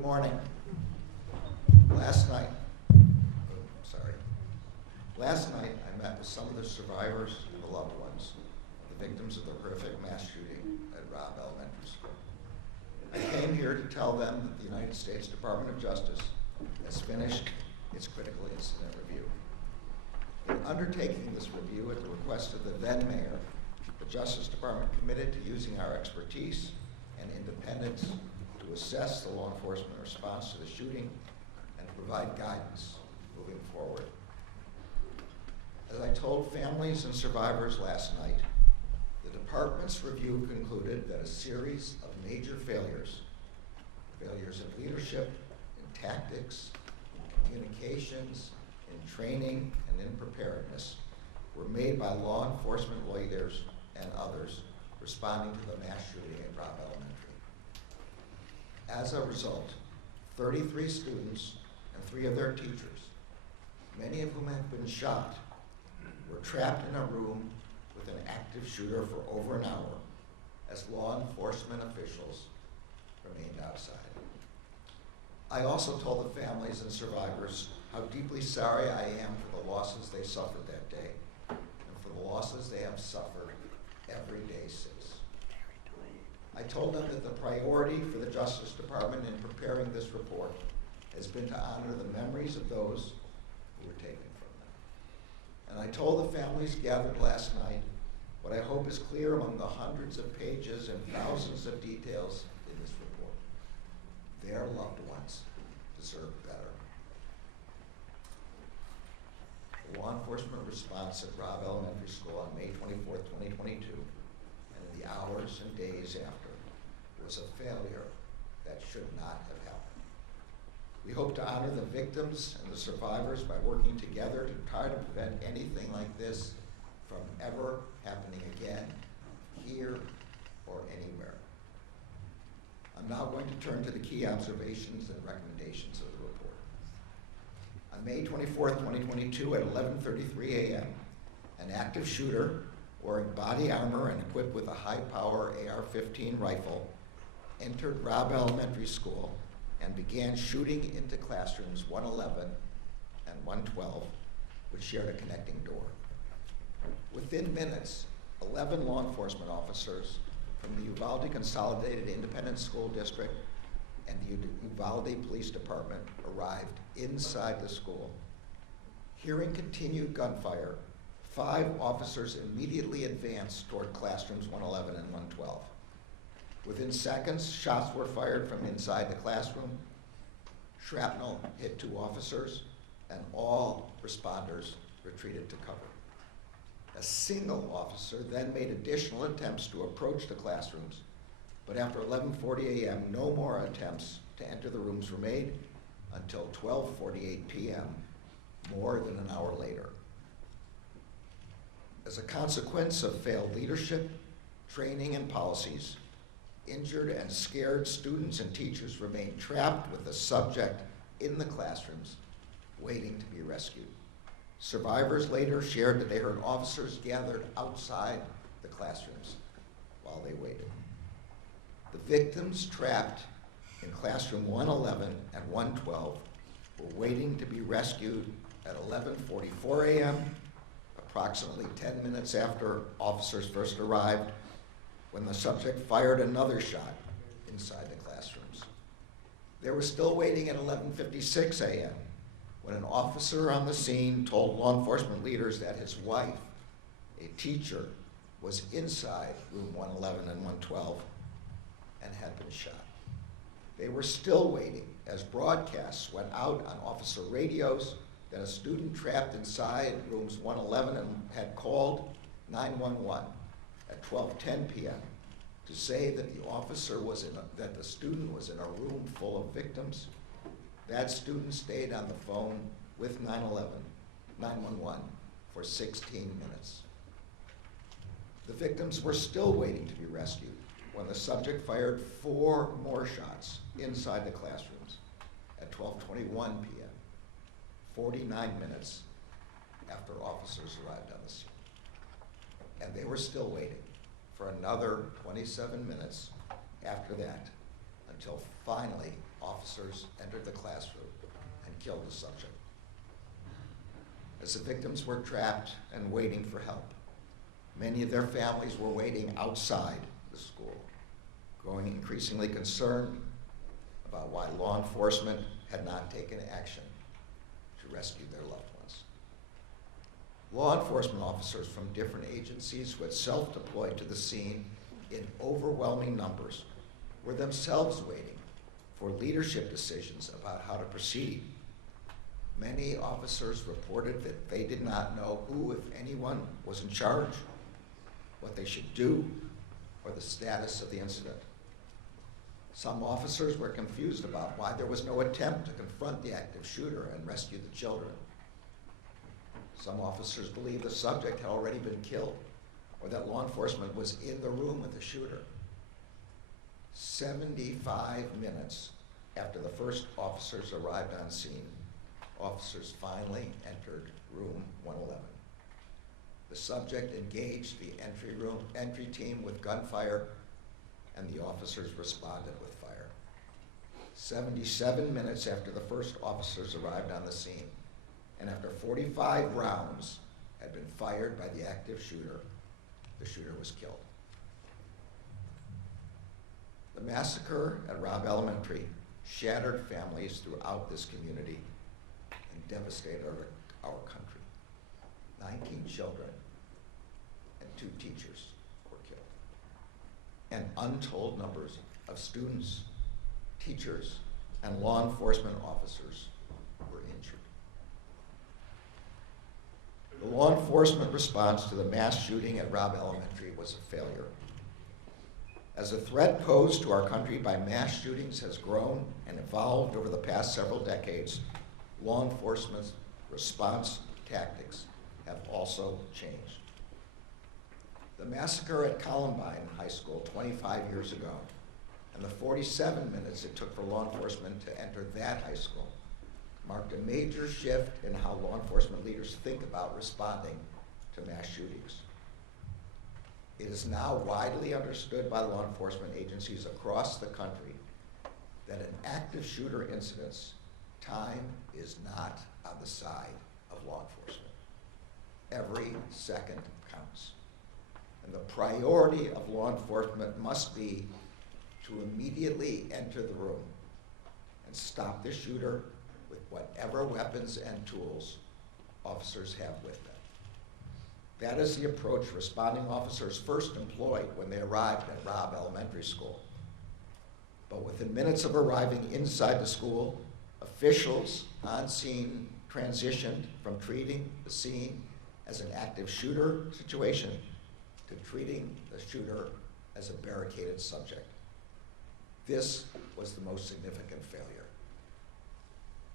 Good morning. Last night I met with some of the survivors and the loved ones, the victims of the horrific mass shooting at Robb Elementary School. I came here to tell them that the United States Department of Justice has finished its critical incident review. In undertaking this review at the request of the then mayor, the Justice Department committed to using our expertise and independence to assess the law enforcement response to the shooting and to provide guidance moving forward. As I told families and survivors last night, the department's review concluded that a series of major failures in leadership, in tactics, in communications, in training, and in preparedness were made by law enforcement leaders and others responding to the mass shooting at Robb Elementary. As a result, 33 students and 3 of their teachers, many of whom had been shot, were trapped in a room with an active shooter for over an hour as law enforcement officials remained outside. I also told the families and survivors how deeply sorry I am for the losses they suffered that day and for the losses they have suffered every day since. I told them that the priority for the Justice Department in preparing this report has been to honor the memories of those who were taken from them. And I told the families gathered last night what I hope is clear among the hundreds of pages and thousands of details in this report. Their loved ones deserve better. The law enforcement response at Robb Elementary School on May 24th, 2022, and in the hours and days after, was a failure that should not have happened. We hope to honor the victims and the survivors by working together to try to prevent anything like this from ever happening again, here or anywhere. I'm now going to turn to the key observations and recommendations of the report. On May 24th, 2022 at 11:33 a.m., an active shooter wearing body armor and equipped with a high-power AR-15 rifle entered Robb Elementary School and began shooting into classrooms 111 and 112, which shared a connecting door. Within minutes, 11 law enforcement officers from the Uvalde Consolidated Independent School District and the Uvalde Police Department arrived inside the school. Hearing continued gunfire, 5 officers immediately advanced toward classrooms 111 and 112. Within seconds, shots were fired from inside the classroom. Shrapnel hit 2 officers, and all responders retreated to cover. A single officer then made additional attempts to approach the classrooms, but after 11:40 a.m., no more attempts to enter the rooms were made until 12:48 p.m., more than an hour later. As a consequence of failed leadership, training, and policies, injured and scared students and teachers remained trapped with the subject in the classrooms, waiting to be rescued. Survivors later shared that they heard officers gathered outside the classrooms while they waited. The victims trapped in classroom 111 and 112 were waiting to be rescued at 11:44 a.m., approximately 10 minutes after officers first arrived, when the subject fired another shot inside the classrooms. They were still waiting at 11:56 a.m. when an officer on the scene told law enforcement leaders that his wife, a teacher, was inside room 111 and 112 and had been shot. They were still waiting as broadcasts went out on officer radios that a student trapped inside rooms 111 and had called 911 at 12:10 p.m. to say that that the student was in a room full of victims. That student stayed on the phone with 911 for 16 minutes. The victims were still waiting to be rescued when the subject fired 4 more shots inside the classrooms at 12:21 p.m., 49 minutes after officers arrived on the scene. And they were still waiting for another 27 minutes after that until finally officers entered the classroom and killed the subject. As the victims were trapped and waiting for help, many of their families were waiting outside the school, growing increasingly concerned about why law enforcement had not taken action to rescue their loved ones. Law enforcement officers from different agencies who had self-deployed to the scene in overwhelming numbers were themselves waiting for leadership decisions about how to proceed. Many officers reported that they did not know who, if anyone, was in charge, what they should do, or the status of the incident. Some officers were confused about why there was no attempt to confront the active shooter and rescue the children. Some officers believed the subject had already been killed, or that law enforcement was in the room with the shooter. 75 minutes after the first officers arrived on scene, officers finally entered room 111. The subject engaged the entry team with gunfire, and the officers responded with fire. 77 minutes after the first officers arrived on the scene, and after 45 rounds had been fired by the active shooter, the shooter was killed. The massacre at Robb Elementary shattered families throughout this community and devastated our country. 19 children and 2 teachers were killed. And untold numbers of students, teachers, and law enforcement officers were injured. The law enforcement response to the mass shooting at Robb Elementary was a failure. As the threat posed to our country by mass shootings has grown and evolved over the past several decades, law enforcement's response tactics have also changed. The massacre at Columbine High School 25 years ago, and the 47 minutes it took for law enforcement to enter that high school, marked a major shift in how law enforcement leaders think about responding to mass shootings. It is now widely understood by law enforcement agencies across the country that in active shooter incidents, time is not on the side of law enforcement. Every second counts. And the priority of law enforcement must be to immediately enter the room and stop the shooter with whatever weapons and tools officers have with them. That is the approach responding officers first employed when they arrived at Robb Elementary School. But within minutes of arriving inside the school, officials on scene transitioned from treating the scene as an active shooter situation to treating the shooter as a barricaded subject. This was the most significant failure.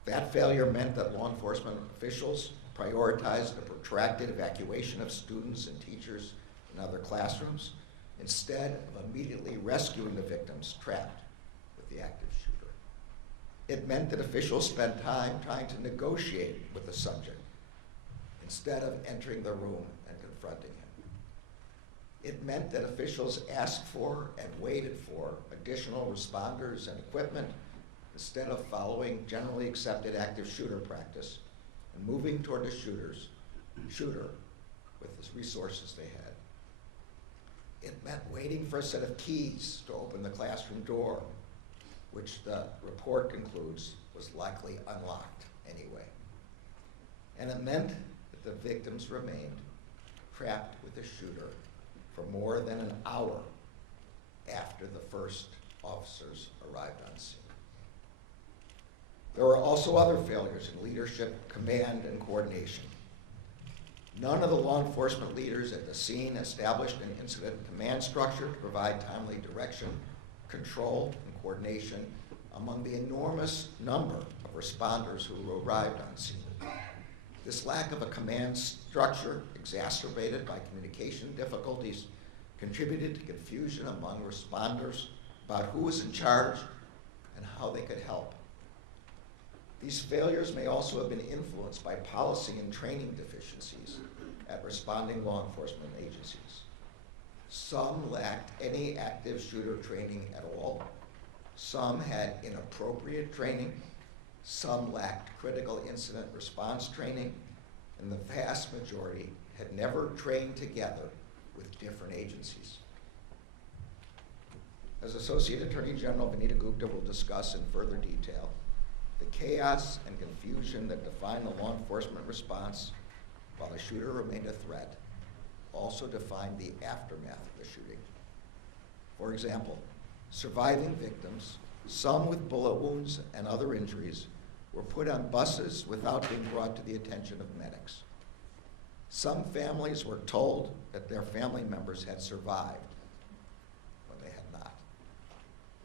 That failure meant that law enforcement officials prioritized the protracted evacuation of students and teachers in other classrooms instead of immediately rescuing the victims trapped with the active shooter. It meant that officials spent time trying to negotiate with the subject instead of entering the room and confronting him. It meant that officials asked for and waited for additional responders and equipment instead of following generally accepted active shooter practice and moving toward the shooter with the resources they had. It meant waiting for a set of keys to open the classroom door, which the report concludes was likely unlocked anyway. And it meant that the victims remained trapped with the shooter for more than an hour after the first officers arrived on scene. There were also other failures in leadership, command, and coordination. None of the law enforcement leaders at the scene established an incident command structure to provide timely direction, control, and coordination among the enormous number of responders who arrived on scene. This lack of a command structure, exacerbated by communication difficulties, contributed to confusion among responders about who was in charge and how they could help. These failures may also have been influenced by policy and training deficiencies at responding law enforcement agencies. Some lacked any active shooter training at all, Some had inappropriate training, some lacked critical incident response training, and the vast majority had never trained together with different agencies. As Associate Attorney General Vanita Gupta will discuss in further detail, the chaos and confusion that defined the law enforcement response while the shooter remained a threat also defined the aftermath of the shooting. For example, surviving victims, some with bullet wounds and other injuries, were put on buses without being brought to the attention of medics. Some families were told that their family members had survived when they had not.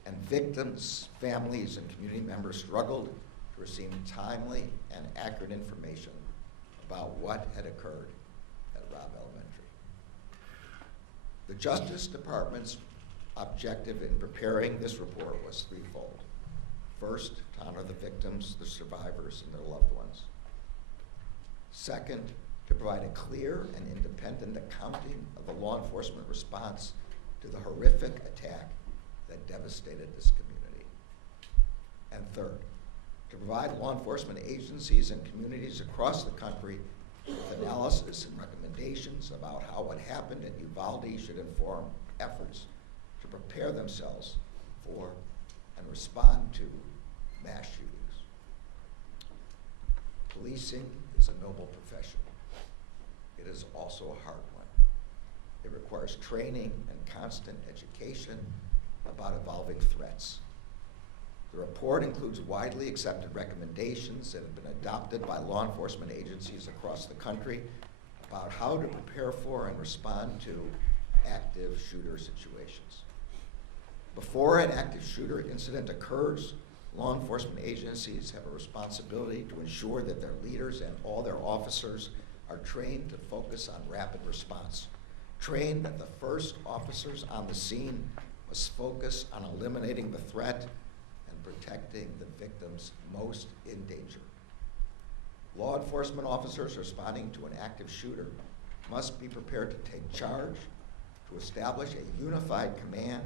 And victims, families, and community members struggled to receive timely and accurate information about what had occurred at Robb Elementary. The Justice Department's objective in preparing this report was threefold. First, to honor the victims, the survivors, and their loved ones. Second, to provide a clear and independent accounting of the law enforcement response to the horrific attack that devastated this community. And third, to provide law enforcement agencies and communities across the country with analysis and recommendations about how what happened at Uvalde should inform efforts to prepare themselves for and respond to mass shootings. Policing is a noble profession. It is also a hard one. It requires training and constant education about evolving threats. The report includes widely accepted recommendations that have been adopted by law enforcement agencies across the country about how to prepare for and respond to active shooter situations. Before an active shooter incident occurs, law enforcement agencies have a responsibility to ensure that their leaders and all their officers are trained to focus on rapid response, trained that the first officers on the scene must focus on eliminating the threat and protecting the victims most in danger. Law enforcement officers responding to an active shooter must be prepared to take charge, to establish a unified command,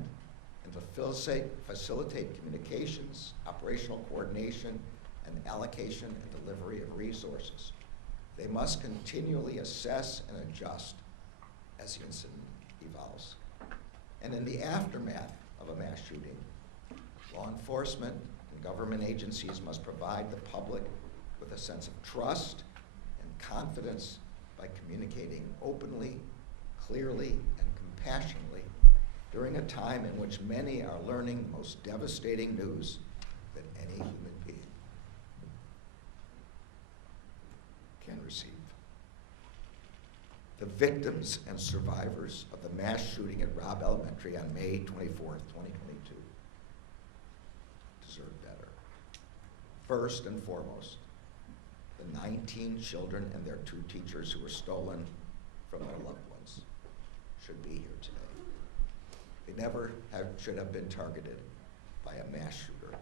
and to facilitate communications, operational coordination, and allocation and delivery of resources. They must continually assess and adjust as the incident evolves. And in the aftermath of a mass shooting, law enforcement and government agencies must provide the public with a sense of trust and confidence by communicating openly, clearly, and compassionately during a time in which many are learning the most devastating news that any human being can receive. The victims and survivors of the mass shooting at Robb Elementary on May 24th, 2022 deserve better. First and foremost, the 19 children and their 2 teachers who were stolen from their loved ones should be here today. They never should have been targeted by a mass shooter.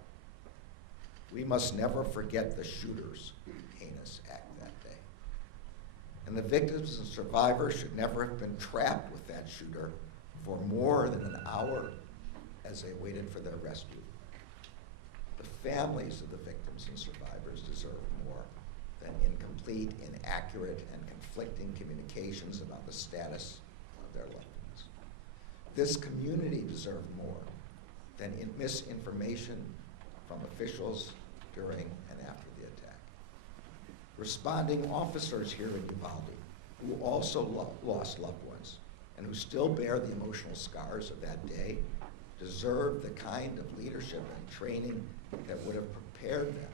We must never forget the shooter's heinous act that day. And the victims and survivors should never have been trapped with that shooter for more than an hour as they waited for their rescue. The families of the victims and survivors deserve more than incomplete, inaccurate, and conflicting communications about the status of their loved ones. This community deserved more than misinformation from officials during and after the attack. Responding officers here in Uvalde, who also lost loved ones and who still bear the emotional scars of that day, deserve the kind of leadership and training that would have prepared them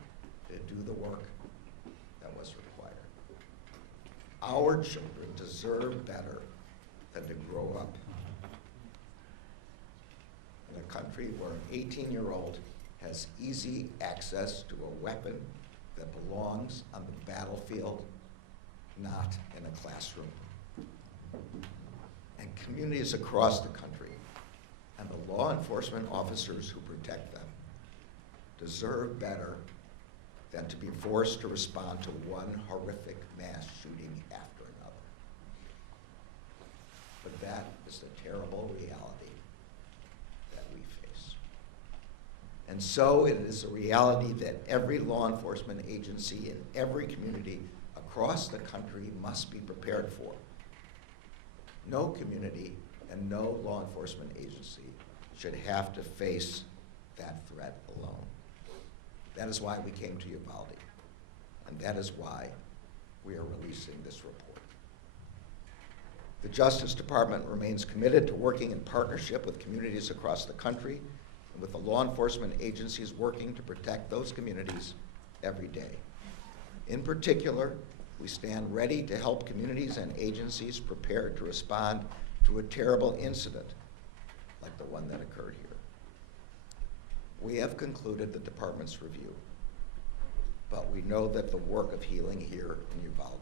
to do the work that was required. Our children deserve better than to grow up in a country where an 18-year-old has easy access to a weapon that belongs on the battlefield, not in a classroom. And communities across the country and the law enforcement officers who protect them deserve better than to be forced to respond to one horrific mass shooting after another. But that is the terrible reality that we face. And so it is a reality that every law enforcement agency in every community across the country must be prepared for. No community and no law enforcement agency should have to face that threat alone. That is why we came to Uvalde, and that is why we are releasing this report. The Justice Department remains committed to working in partnership with communities across the country and with the law enforcement agencies working to protect those communities every day. In particular, we stand ready to help communities and agencies prepared to respond to a terrible incident like the one that occurred here. We have concluded the department's review, but we know that the work of healing here in Uvalde